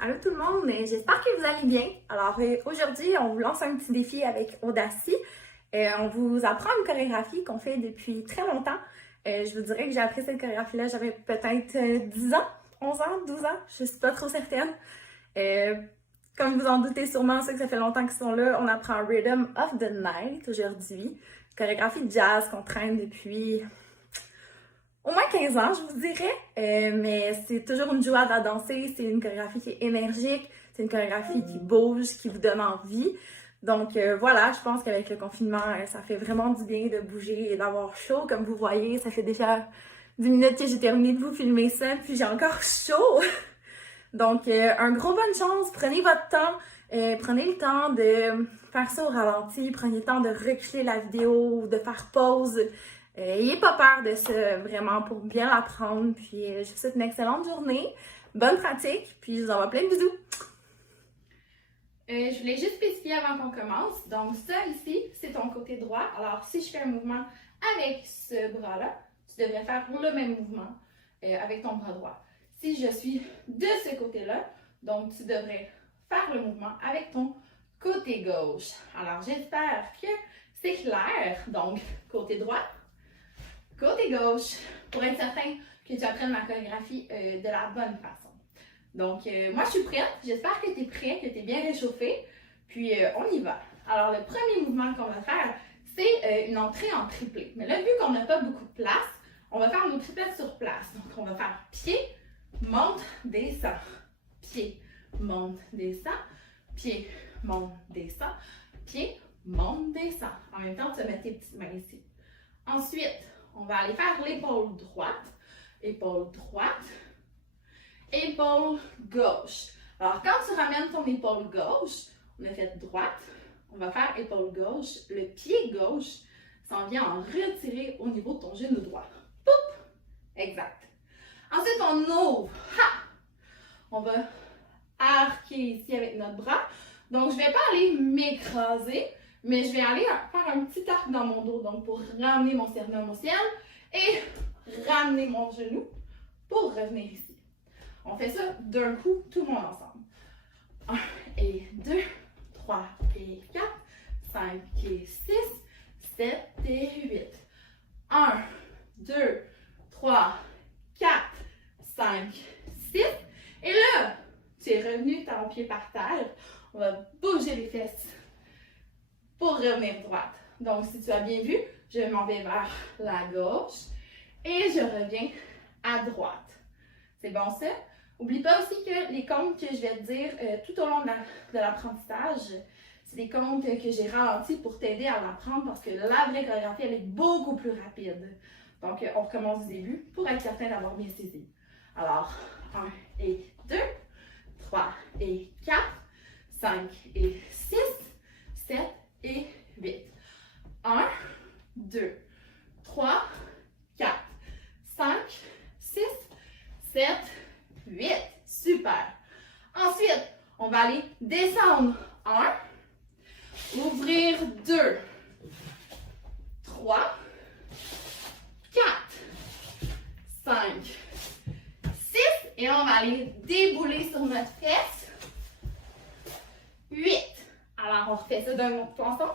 Allô tout le monde, j'espère que vous allez bien. Alors aujourd'hui, on vous lance un petit défi avec Audacy. On vous apprend une chorégraphie qu'on fait depuis très longtemps. Je vous dirais que j'ai appris cette chorégraphie-là, j'avais peut-être 10 ans, 11 ans, 12 ans, je suis pas trop certaine. Comme vous en doutez sûrement, ceux que ça fait longtemps qu'ils sont là, on apprend Rhythm of the Night aujourd'hui. Chorégraphie de jazz qu'on traîne depuis au moins 15 ans, je vous dirais, mais c'est toujours une joie à danser, c'est une chorégraphie qui est énergique, c'est une chorégraphie qui bouge, qui vous donne envie. Donc voilà, je pense qu'avec le confinement, ça fait vraiment du bien de bouger et d'avoir chaud. Comme vous voyez, ça fait déjà 10 minutes que j'ai terminé de vous filmer ça, puis j'ai encore chaud. Donc un gros bonne chance, prenez votre temps, prenez le temps de faire ça au ralenti, prenez le temps de reculer la vidéo, de faire pause. Ayez pas peur de ça, vraiment, pour bien l'apprendre. Puis je vous souhaite une excellente journée, bonne pratique, puis je vous envoie plein de bisous. Je voulais juste spécifier avant qu'on commence. Donc ça ici, c'est ton côté droit. Alors si je fais un mouvement avec ce bras-là, tu devrais faire le même mouvement avec ton bras droit. Si je suis de ce côté-là, donc tu devrais faire le mouvement avec ton côté gauche. Alors j'espère que c'est clair. Donc côté droit, côté gauche, pour être certain que tu apprennes ma chorégraphie de la bonne façon. Donc, moi, je suis prête. J'espère que tu es prêt, que tu es bien réchauffé. Puis, on y va. Alors, le premier mouvement qu'on va faire, c'est une entrée en triplé. Mais là, vu qu'on n'a pas beaucoup de place, on va faire nos triplettes sur place. Donc, on va faire pied, monte, descend. Pied, monte, descend. Pied, monte, descend. Pied, monte, descend. En même temps, tu vas mettre tes petites mains ici. Ensuite, on va aller faire l'épaule droite, épaule gauche. Alors, quand tu ramènes ton épaule gauche, on a fait droite, on va faire épaule gauche, le pied gauche s'en vient en retirer au niveau de ton genou droit. Poup! Exact. Ensuite, on ouvre. Ha! On va arquer ici avec notre bras. Donc, je ne vais pas aller m'écraser, mais je vais aller faire un petit arc dans mon dos, donc pour ramener mon sternum au ciel et ramener mon genou pour revenir ici. On fait ça d'un coup, tout le monde ensemble. 1 et 2, 3 et 4, 5 et 6, 7 et 8. 1, 2, 3, 4, 5, 6. Et là, tu es revenu ton pied par terre. On va bouger les fesses pour revenir droite. Donc, si tu as bien vu, je m'en vais vers la gauche et je reviens à droite. C'est bon ça? N'oublie pas aussi que les comptes que je vais te dire tout au long de l'apprentissage, c'est des comptes que j'ai ralentis pour t'aider à l'apprendre parce que la vraie chorégraphie, elle est beaucoup plus rapide. Donc, on recommence du début pour être certain d'avoir bien saisi. Alors, 1 et 2, 3 et 4, 5 et 6, 7 et 8. 1, 2, 3, 4, 5, 6, 7, 8. Super. Ensuite, on va aller descendre. 1, ouvrir 2, 3, 4, 5, 6. Et on va aller débouler sur notre fesse. 8. Alors, on refait ça d'un autre ensemble.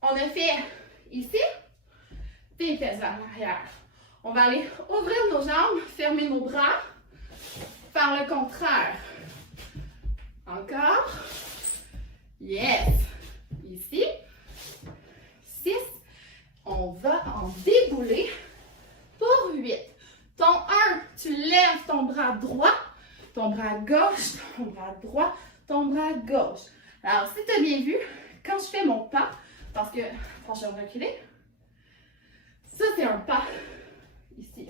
On a fait ici des fesses vers l'arrière. On va aller ouvrir nos jambes, fermer nos bras, faire le contraire. Encore. Yes. Ici. 6. On va en débouler pour 8. Ton 1, tu lèves ton bras droit, ton bras gauche, ton bras droit, ton bras gauche. Alors, si tu as bien vu, quand je fais mon pas, parce que, franchement, je vais reculer, ça c'est un pas ici.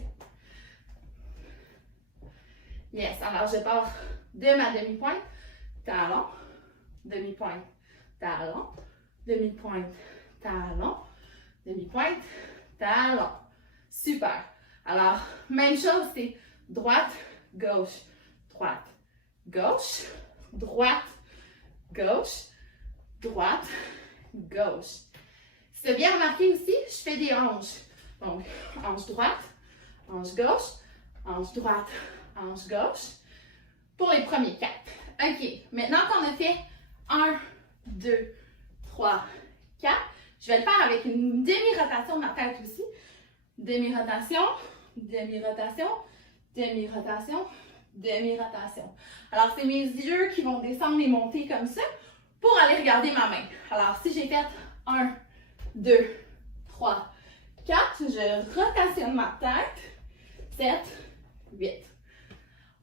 Yes, alors je pars de ma demi-pointe, talon, demi-pointe, talon, demi-pointe, talon, demi-pointe, talon. Super. Alors, même chose, c'est droite, gauche, droite, gauche, droite, gauche, droite, gauche. Si tu as bien remarqué aussi, je fais des hanches. Donc, hanche droite, hanche gauche, hanche droite, hanche gauche. pour les premiers 4. OK, maintenant qu'on a fait 1, 2, 3, 4, je vais le faire avec une demi-rotation de ma tête aussi. Demi-rotation, demi-rotation, demi-rotation, demi-rotation. Alors, c'est mes yeux qui vont descendre et monter comme ça pour aller regarder ma main. Alors, si j'ai fait 1, 2, 3, 4, je rotationne ma tête. 7, 8.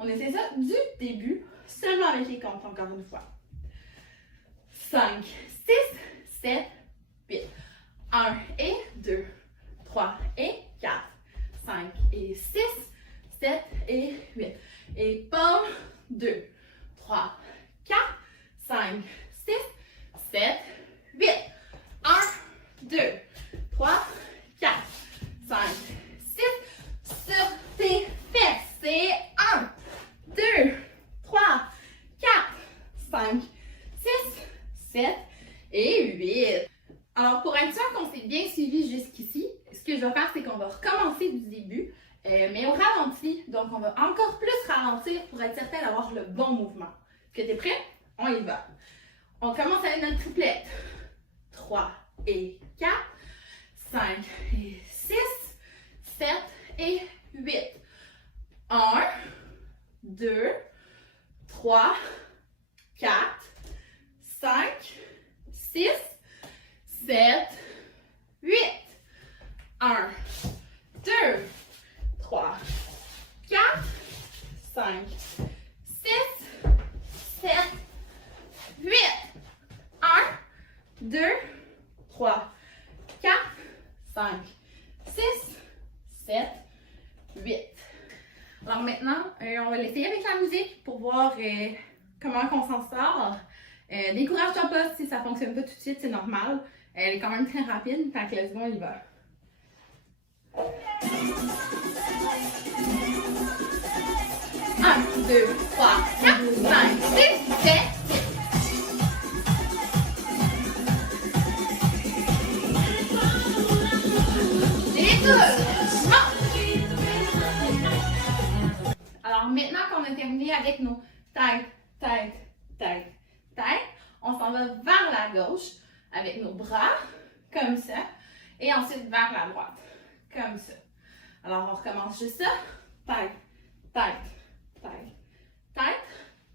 On essaie ça du début, seulement avec les comptes, encore une fois. 5, 6, 7, 8. 1 et 2, 3 et 4, 5 et 6, 7 et 8. Et paume, 2, 3, 4, 5, 6, 7, 8. 1, 2, 3, 4, 5, 6. Sur tes fesses, c'est 1, 2, 3, 4, 5, 6, 7 et 8. Alors, pour être sûr qu'on s'est bien suivi jusqu'ici, ce que je vais faire, c'est qu'on va recommencer du début, mais au ralenti. Donc, on va encore plus ralentir pour être certain d'avoir le bon mouvement. Est-ce que tu es prêt? On y va. On commence avec notre triplette. 3 et 4, 5 et 6, 7 et 8. 1, 2, 3, 4, 5, 6, 7, 8. 1, 2, 3, 4, 5, 6, 7, 8. 1, 2, 3, 4, 5, 6, 7, 8. Alors maintenant, on va l'essayer avec la musique pour voir comment on s'en sort. Décourage-toi pas si ça fonctionne pas tout de suite, c'est normal. Elle est quand même très rapide, fait que let's go, on y va. 1, 2, 3, 4, 5, 6, 7, 8. Et tout! Alors maintenant qu'on a terminé avec nos têtes, têtes, têtes, têtes, on s'en va vers la gauche avec nos bras, comme ça, et ensuite vers la droite, comme ça. Alors on recommence juste ça, tête, tête, tête, tête,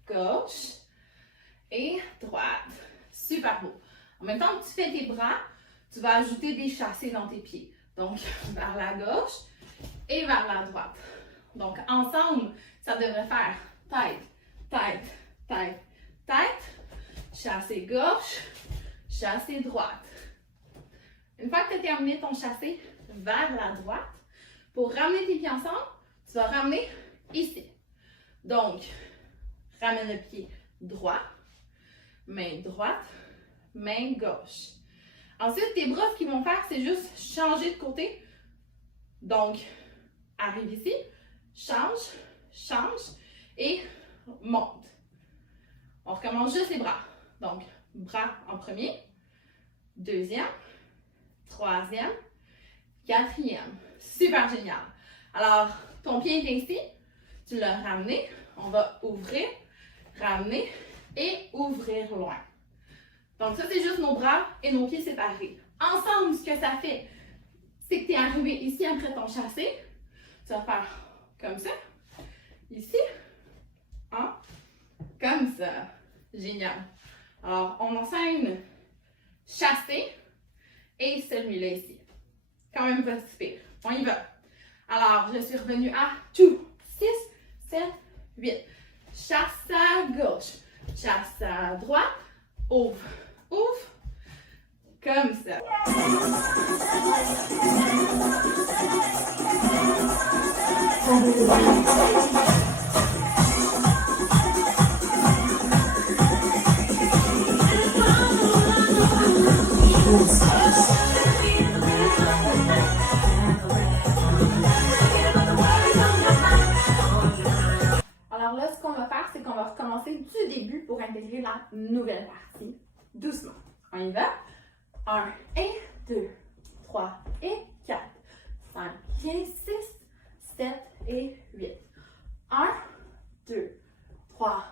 gauche et droite. Super beau. En même temps que tu fais tes bras, tu vas ajouter des chassés dans tes pieds. Donc vers la gauche et vers la droite. Donc, ensemble, ça devrait faire tête, tête, tête, tête, chassé gauche, chassé droite. Une fois que tu as terminé ton chassé vers la droite, pour ramener tes pieds ensemble, tu vas ramener ici. Donc, ramène le pied droit, main droite, main gauche. Ensuite, tes bras, ce qu'ils vont faire, c'est juste changer de côté. Donc, arrive ici. Change, change et monte. On recommence juste les bras. Donc, bras en premier, deuxième, troisième, quatrième. Super génial. Alors, ton pied est ici, tu l'as ramené. On va ouvrir, ramener et ouvrir loin. Donc, ça, c'est juste nos bras et nos pieds séparés. Ensemble, ce que ça fait, c'est que tu es arrivé ici après ton chassé. Tu vas faire comme ça, ici, hein? Comme ça. Génial. Alors, on enseigne chassé et celui-là ici. Quand même pas si pire. On y va. Alors, je suis revenue à 2, 6, 7, 8. Chasse à gauche, chasse à droite, ouvre, ouvre, comme ça. Alors là, ce qu'on va faire, c'est qu'on va recommencer du début pour intégrer la nouvelle partie, doucement. On y va? 1 et 2, 3 et 4, 5 et 6, 7 et 8. 1, 2, 3,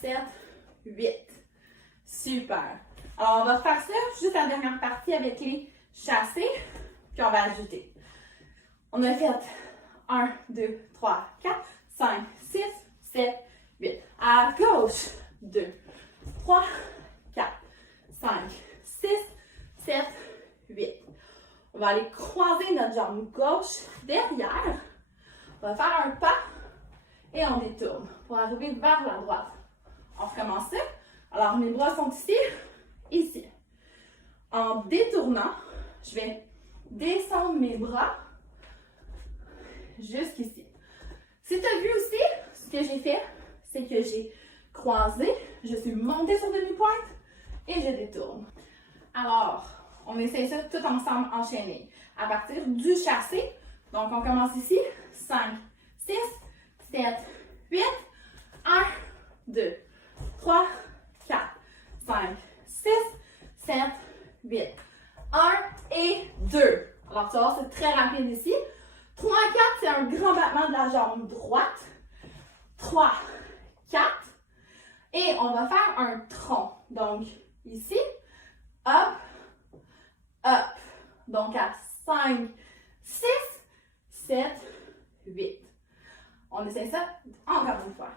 7, 8. Super. Alors, on va faire ça juste la dernière partie avec les chassés, puis on va ajouter. On a fait 1, 2, 3, 4, 5, 6, 7, 8. À gauche, 2, 3, 4, 5, 6, 7, 8. On va aller croiser notre jambe gauche derrière. On va faire un pas et on détourne pour arriver vers la droite. On recommence ça. Alors, mes bras sont ici, ici. En détournant, je vais descendre mes bras jusqu'ici. Si tu as vu aussi, ce que j'ai fait, c'est que j'ai croisé, je suis montée sur demi-pointe et je détourne. Alors, on essaie ça tout ensemble enchaîné. À partir du chassé, donc on commence ici, 5, 6, 7, 8, 1, 2, 3, 4, 5, 6, 7, 8, 1 et 2. Alors tu vas voir, c'est très rapide ici. 3, 4, c'est un grand battement de la jambe droite. 3, 4. Et on va faire un tronc. Donc, ici, up, up. Donc, à 5, 6, 7, 8. On essaie ça encore une fois.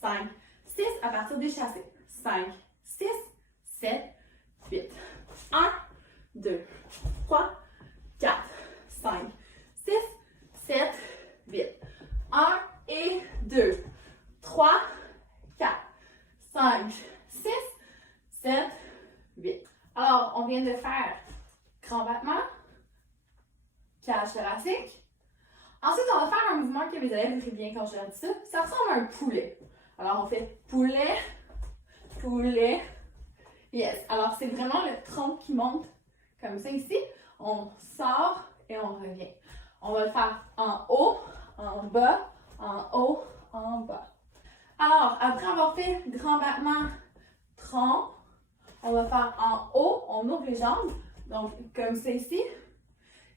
5, 6 à partir du chassé. 5, 6, 7, 8. 1, 2, 3, 4, 5, 6, 7, 8. 1 et 2, 3, 4, 5, 6, 7, 8. Alors, on vient de faire grand battement, cage thoracique. Ensuite, on va faire un mouvement que mes élèves écrivent bien quand je leur dis ça. Ça ressemble à un poulet. Alors, on fait poulet, poulet. Yes. Alors, c'est vraiment le tronc qui monte comme ça ici. On sort et on revient. On va le faire en haut, en bas, en haut, en bas. Alors, après avoir fait grand battement, tronc, on va faire en haut, on ouvre les jambes. Donc, comme ça ici.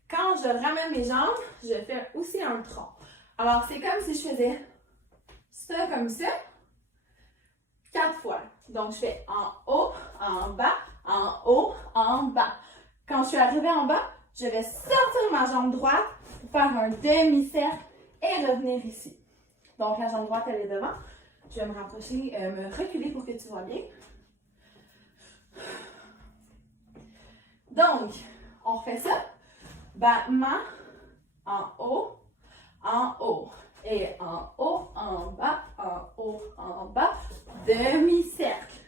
Quand je ramène mes jambes, je fais aussi un tronc. Alors, c'est comme si je faisais ça comme ça, 4 fois. Donc, je fais en haut, en bas, en haut, en bas. Quand je suis arrivée en bas, je vais sortir ma jambe droite pour faire un demi-cercle et revenir ici. Donc, la jambe droite, elle est devant. Je vais me rapprocher, me reculer pour que tu vois bien. Donc, on refait ça. Battement, en haut, et en haut, en bas, demi-cercle.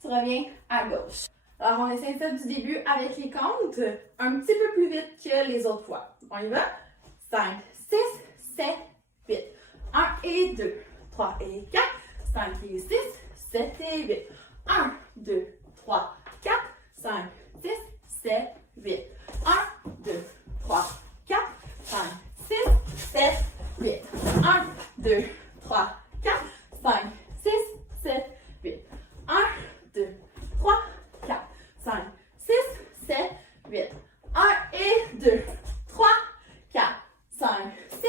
Tu reviens à gauche. Alors, on essaie ça du début avec les comptes, un petit peu plus vite que les autres fois. On y va? 5, 6, 7, 8. 1 et 2, 3 et 4, 5 et 6, 7 et 8. 1, 2, 3, 4, 5, 6, 7, 8. 1, 2, 3, 4, 5, 6, 7, 8. 1, 2, 3, 4, 5, 6, 7, 8. 1, 2, 3, 4, 5, 6, 7, 8. 1 et 2, 3, 4, 5, 6,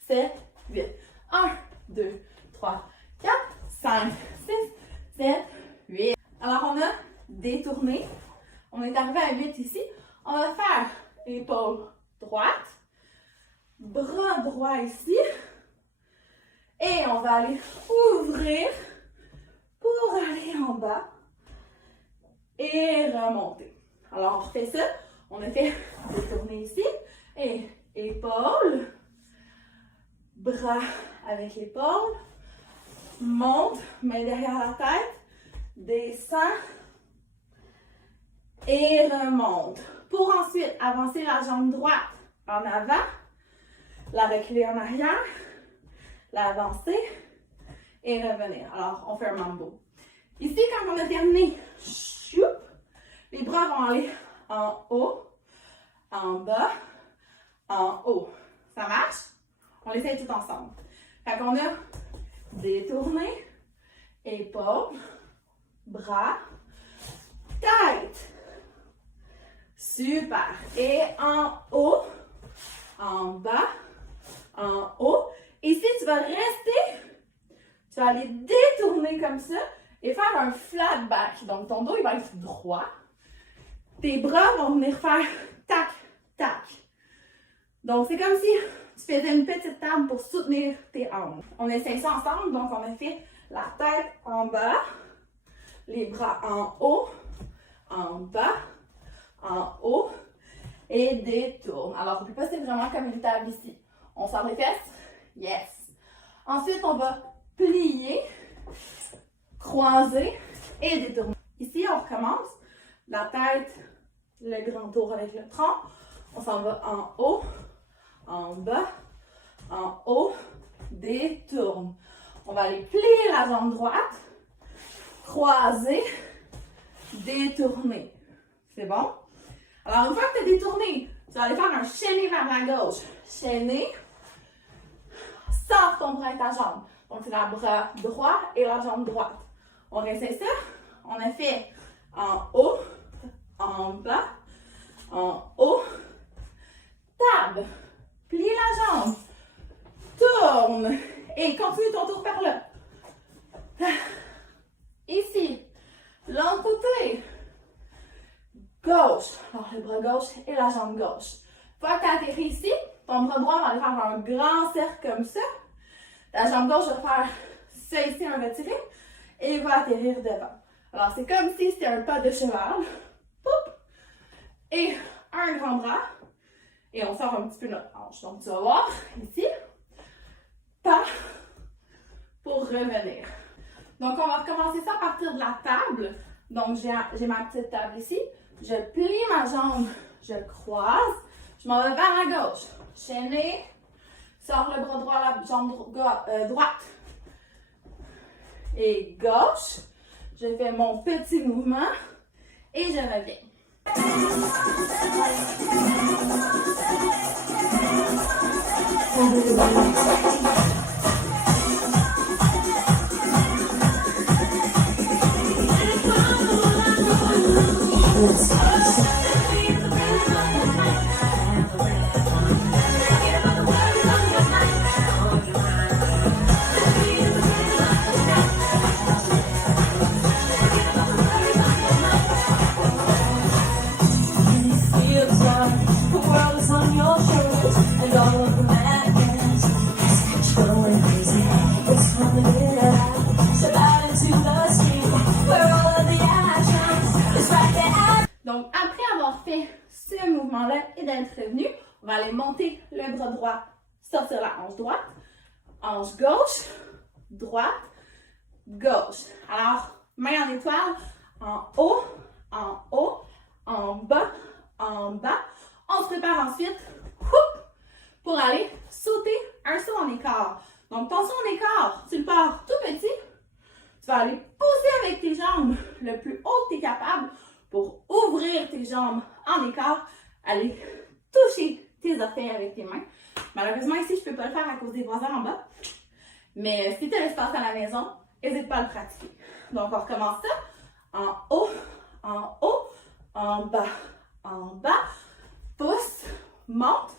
7, 8. 1, 2, 3, 4, 5, 6, 7, 8. Alors, on a détourné. On est arrivé à 8 ici. On va faire épaule droite, bras droit ici. Et on va aller ouvrir pour aller en bas et remonter. Alors, on refait ça. On a fait détourner ici. Et épaule, bras avec l'épaule, monte, main derrière la tête, descend et remonte. Pour ensuite avancer la jambe droite en avant, la reculer en arrière, l'avancer et revenir. Alors, on fait un mambo. Ici, quand on a terminé, choup, les bras vont aller en haut, en bas, en haut. Ça marche? On l'essaye tout ensemble. Fait qu'on a détourné, épaules, bras, tête. Super. Et en haut, en bas, en haut. Ici, tu vas rester Tu vas aller détourner comme ça et faire un flat back. Donc, ton dos, il va être droit. Tes bras vont venir faire tac, tac. Donc, c'est comme si tu faisais une petite table pour soutenir tes hanches. On essaie ça ensemble. Donc, on a fait la tête en bas, les bras en haut, en bas, en haut et détourne. Alors, on peut passer vraiment comme une table ici. On sort les fesses. Yes. Ensuite, on va plier, croiser et détourner. Ici, on recommence. La tête, le grand tour avec le tronc. On s'en va en haut, en bas, en haut, détourne. On va aller plier la jambe droite, croiser, détourner. C'est bon? Alors, une fois que tu as détourné, tu vas aller faire un chaîné vers la gauche. Chaîné. Sors ton bras et ta jambe. Donc, c'est le bras droit et la jambe droite. On réessaye ça. On a fait en haut, en bas, en haut, table. Plie la jambe. Tourne. Et continue ton tour par là. Ici. L'autre côté. Gauche. Alors, le bras gauche et la jambe gauche. Une fois que tu as atterri ici, ton bras droit va aller faire un grand cercle comme ça. La jambe gauche va faire ça ici, un retiré, et va atterrir devant. Alors, c'est comme si c'était un pas de cheval. Poup! Et un grand bras. Et on sort un petit peu notre hanche. Donc, tu vas voir ici. Pas pour revenir. Donc, on va recommencer ça à partir de la table. Donc, j'ai ma petite table ici. Je plie ma jambe, je croise. Je m'en vais vers la gauche. Chaîné. Sors le bras droit, la jambe droite. Et gauche. Je fais mon petit mouvement. Et je reviens. Donc, après avoir fait ce mouvement-là et d'être revenu, on va aller monter le bras droit, sortir la hanche droite, hanche gauche, droite, gauche. Alors, main en étoile, en haut, en bas, en bas. On se prépare ensuite pour aller sauter un saut en écart. Donc, ton saut en écart, tu le pars tout petit. Tu vas aller pousser avec tes jambes le plus haut que tu es capable pour ouvrir tes jambes en écart. Aller toucher tes orteils avec tes mains. Malheureusement, ici, je ne peux pas le faire à cause des voisins en bas. Mais si tu as l'espace à la maison, n'hésite pas à le pratiquer. Donc, on recommence ça. En haut, en bas. Pousse, monte,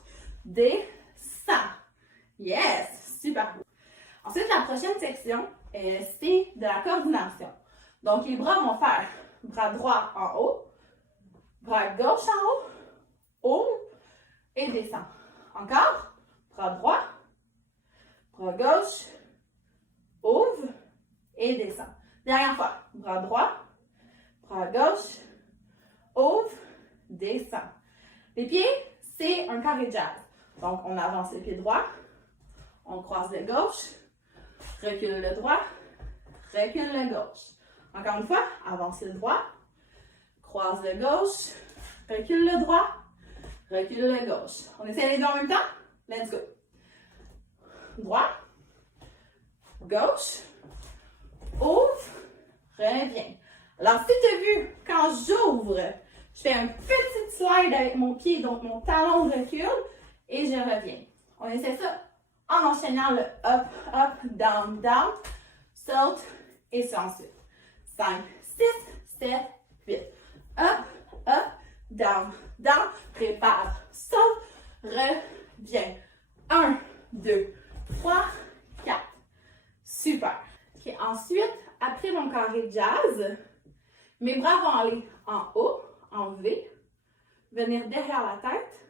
descend. Yes! Super! Ensuite, la prochaine section, c'est de la coordination. Donc, les bras vont faire bras droit en haut, bras gauche en haut, ouvre et descend. Encore, bras droit, bras gauche, ouvre et descend. Dernière fois, bras droit, bras gauche, ouvre, descend. Les pieds, c'est un carré jazz. Donc, on avance le pied droit, on croise le gauche, recule le droit, recule le gauche. Encore une fois, avance le droit, croise le gauche, recule le droit, recule le gauche. On essaie les deux en même temps? Let's go. Droit, gauche, ouvre, reviens. Alors, si tu as vu, quand j'ouvre, je fais un petit slide avec mon pied, donc mon talon recule, et je reviens. On essaie ça en enchaînant le up, up, down, down, saute et c'est ensuite. 5, 6, 7, 8. Up, up, down, down. Prépare, saute, reviens. 1, 2, 3, 4. Super. Okay. Ensuite, après mon carré de jazz, mes bras vont aller en haut, en V, venir derrière la tête.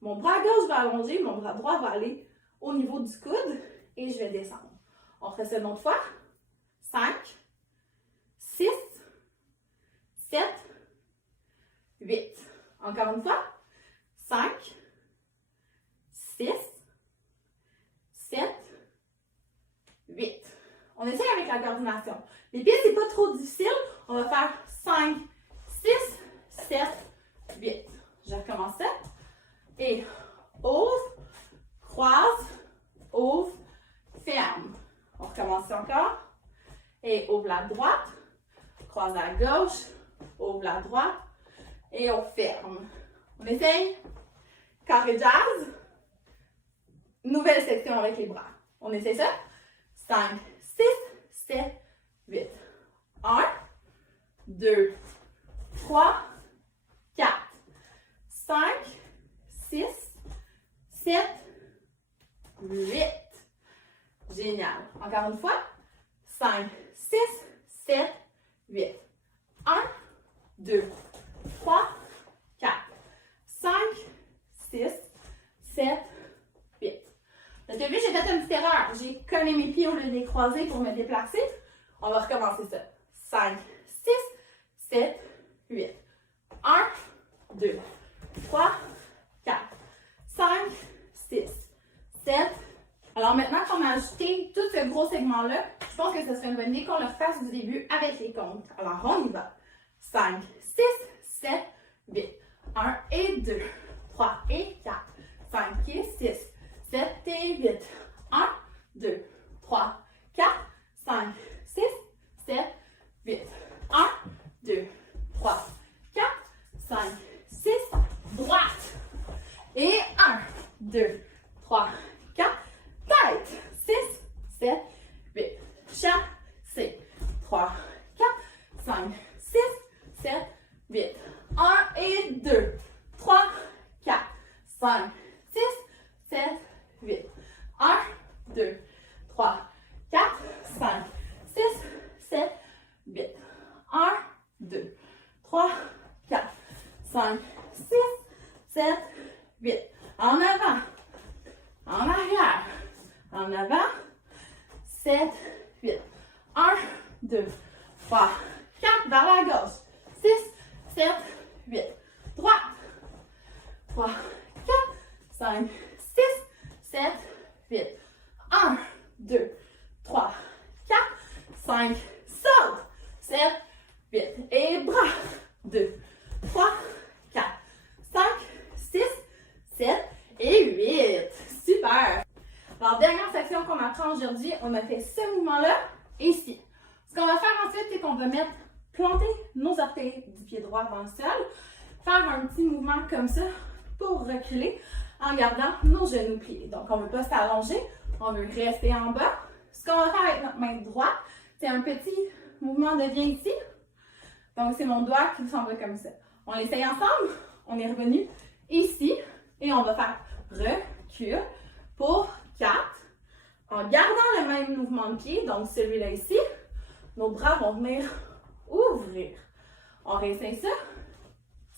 Mon bras gauche va allonger, mon bras droit va aller au niveau du coude et je vais descendre. On fait ça une autre fois. 5, 6, 7, 8. Encore une fois. 5, 6, 7, 8. On essaye avec la coordination. Les pieds, c'est pas trop difficile. On va faire 5, 6, 7, 8. Je recommence ça. Et ouvre, croise, ouvre, ferme. On recommence encore. Et ouvre la droite, croise à gauche, ouvre la droite et on ferme. On essaye. Carré jazz. Nouvelle section avec les bras. On essaie ça. 5, 6, 7, 8. 1, 2, 3, 4, 5, 6, 7, 8. Génial. Encore une fois. 5, 6, 7, 8. 1, 2, 3, 4, 5, 6, 7, 8. Là, tu as vu, j'ai fait une petite erreur. J'ai collé mes pieds au lieu de les croiser pour me déplacer. On va recommencer ça. 5, 6, 7, 8. 1, 2, 3, 4, 5, 6, 7. Alors maintenant qu'on a ajouté tout ce gros segment-là, je pense que ce serait une bonne idée qu'on le fasse du début avec les comptes. Alors on y va. 5, 6, 7, 8. 1 et 2, 3 et 4, 5 et 6, 7 et 8. 1, 2, 3, 4, 5, 6, 7, 8. 1, 2, 3, 4, 5, 6, droite. Et 1, 2, 3, 4, tête. 6, 7, 8. Chassé. 3, 4, 5, 6, 7, 8. 1 et 2, 3, 4, 5, 6, 7, 8. 1, 2, 3, 4, 5, 6, 7, 8. 1, 2, 3, 4, 5, 6, 7, 8. En avant, en arrière, en avant, 7, 8. 1, 2, 3, 4, vers la gauche. 6, 7, 8. Droite. 3, 4, 5, 6, 7, 8. 1, 2, 3, 4, 5, saute. 7, 8. Et bras. 2, 3, 4, 5, 6, 7 et 8. Super. Alors, dernière section qu'on apprend aujourd'hui, on a fait ce mouvement-là et ici. Ce qu'on va faire ensuite, c'est qu'on va planter nos orteils du pied droit dans le sol, faire un petit mouvement comme ça pour reculer en gardant nos genoux pliés. Donc, on ne veut pas s'allonger, on veut rester en bas. Ce qu'on va faire avec notre main droite, c'est un petit mouvement de lien ici. Donc, c'est mon doigt qui s'en va comme ça. On l'essaye ensemble. On est revenu ici et on va faire recul pour 4. En gardant le même mouvement de pied, donc celui-là ici, nos bras vont venir ouvrir. On réessaye ça.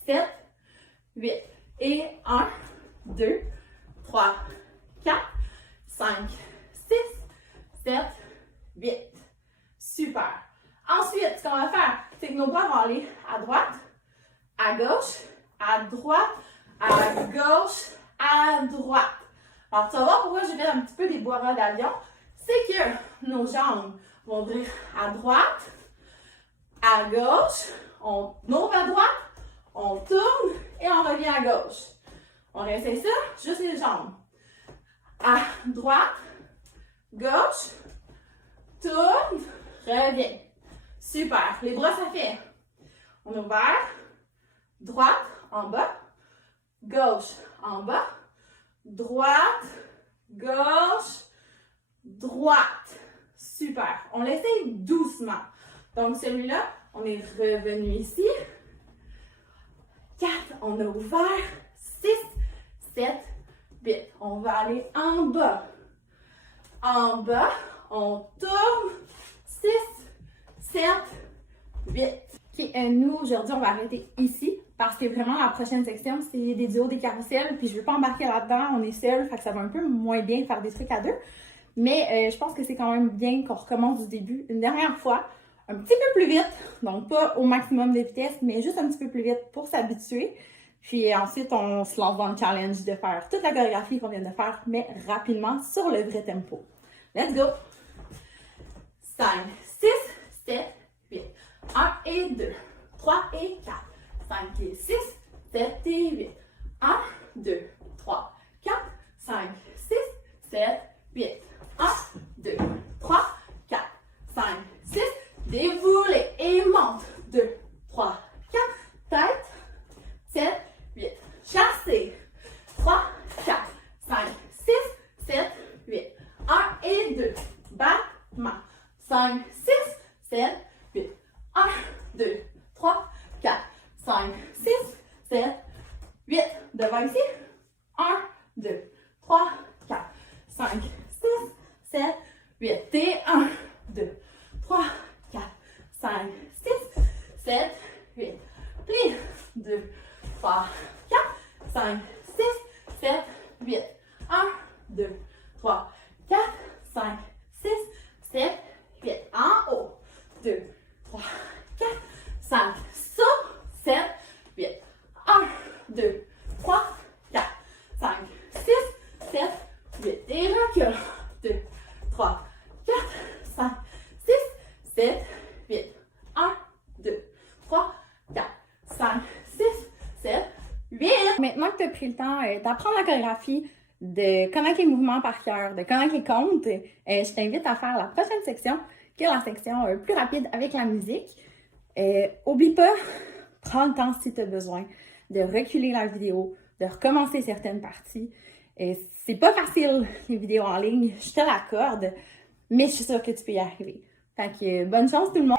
7, 8. Et 1, 2, 3, 4, 5, 6, 7, 8. Super. Ensuite, ce qu'on va faire, c'est que nos bras vont aller à droite, à gauche, à droite, à gauche, à droite. Alors, tu vas voir pourquoi j'ai fait un petit peu des bois d'avion. C'est que nos jambes vont ouvrir à droite, à gauche, on ouvre à droite, on tourne et on revient à gauche. On réessaye ça, juste les jambes. À droite, gauche, tourne, revient. Super. Les bras, ça fait. On est ouvert, droite, en bas, gauche, en bas, droite, gauche, droite. Super. On l'essaye doucement. Donc, celui-là, on est revenu ici. 4, on a ouvert. 6, 7, 8. On va aller en bas. En bas, on tourne, 7, 8. Ok, nous, aujourd'hui, on va arrêter ici parce que vraiment, la prochaine section, c'est des duos, des carousels. Puis je veux pas embarquer là-dedans, on est seul, fait que ça va un peu moins bien de faire des trucs à deux. Mais je pense que c'est quand même bien qu'on recommence du début une dernière fois, un petit peu plus vite. Donc, pas au maximum de vitesse, mais juste un petit peu plus vite pour s'habituer. Puis ensuite, on se lance dans le challenge de faire toute la chorégraphie qu'on vient de faire, mais rapidement sur le vrai tempo. Let's go! 5, 6, 7, 8. 1 et 2, 3 et 4, 5 et 6, 7 et 8. 1, 2, 3, 4, 5, 6, 7, 8. 1, 2, 3, 4, 5, 6. Déboulez et monte. 2, 3, 4. Tête. 7, 8. Chassez. 3, 4, 5, 6, 7, 8. 1 et 2. Battement. 5, 6, 7, 8. 1, 2, 3, 4, 5, 6, 7, 8. Devant ici. 1, 2, 3, 4, 5, 6, 7, 8. Et 1, 2, 3, 4, 5, 6, 7, 8. Plie. 2, 3, 4, 5, 6, 7, 8. 1, 2, 3, 4, 5, 6, 7, 8. En haut. 2, 3, 4, 5, saut, 7, 8. 1, 2, 3, 4, 5, 6, 7, 8. Et recule. 2, 3, 4, 5, 6, 7, 8. 1, 2, 3, 4, 5, 6, 7, 8. Maintenant que tu as pris le temps d'apprendre la chorégraphie, de connaître les mouvements par cœur, de connaître les comptes, je t'invite à faire la prochaine section, qui est la section plus rapide avec la musique. Oublie pas, prends le temps si tu as besoin de reculer la vidéo, de recommencer certaines parties. C'est pas facile, les vidéos en ligne, je te l'accorde, mais je suis sûre que tu peux y arriver. Fait que bonne chance tout le monde!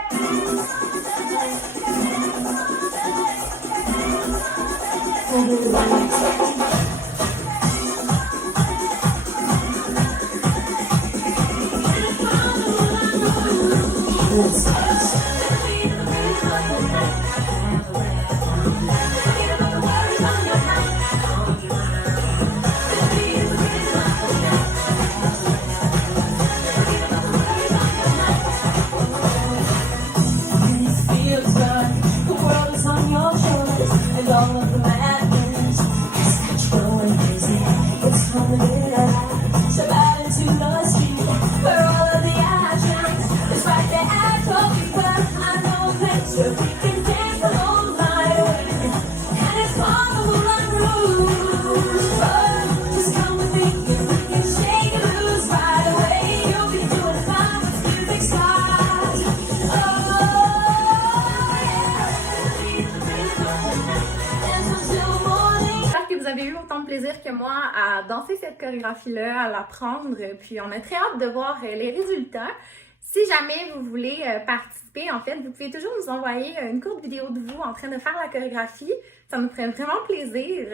Plaisir que moi à danser cette chorégraphie-là, à l'apprendre, puis on a très hâte de voir les résultats. Si jamais vous voulez participer, en fait, vous pouvez toujours nous envoyer une courte vidéo de vous en train de faire la chorégraphie. Ça nous ferait vraiment plaisir.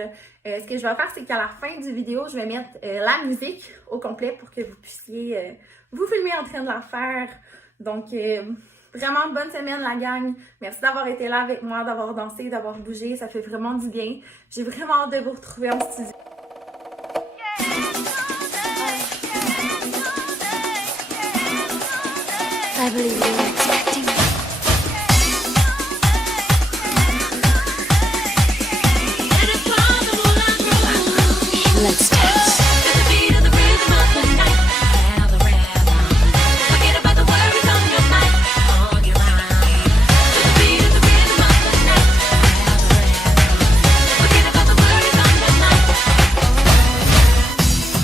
Ce que je vais faire, c'est qu'à la fin du vidéo, je vais mettre la musique au complet pour que vous puissiez vous filmer en train de la faire. Donc, vraiment bonne semaine la gang. Merci d'avoir été là avec moi, d'avoir dansé, d'avoir bougé. Ça fait vraiment du bien. J'ai vraiment hâte de vous retrouver en studio. I believe you were expecting me. Let's dance. To the beat of the rhythm of the night. Now the rhythm. Forget about the worries on your mind. On your mind. To the beat of the rhythm of the night. Now the rhythm. Forget about the worries on your mind.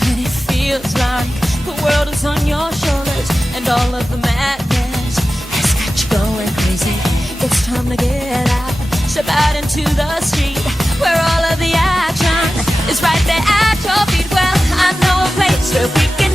And it feels like the world is on your shoulders, and all of the madness has got you going crazy. It's time to get out, step out into the street, where all of the action is right there at your feet. Well, I know a place where we can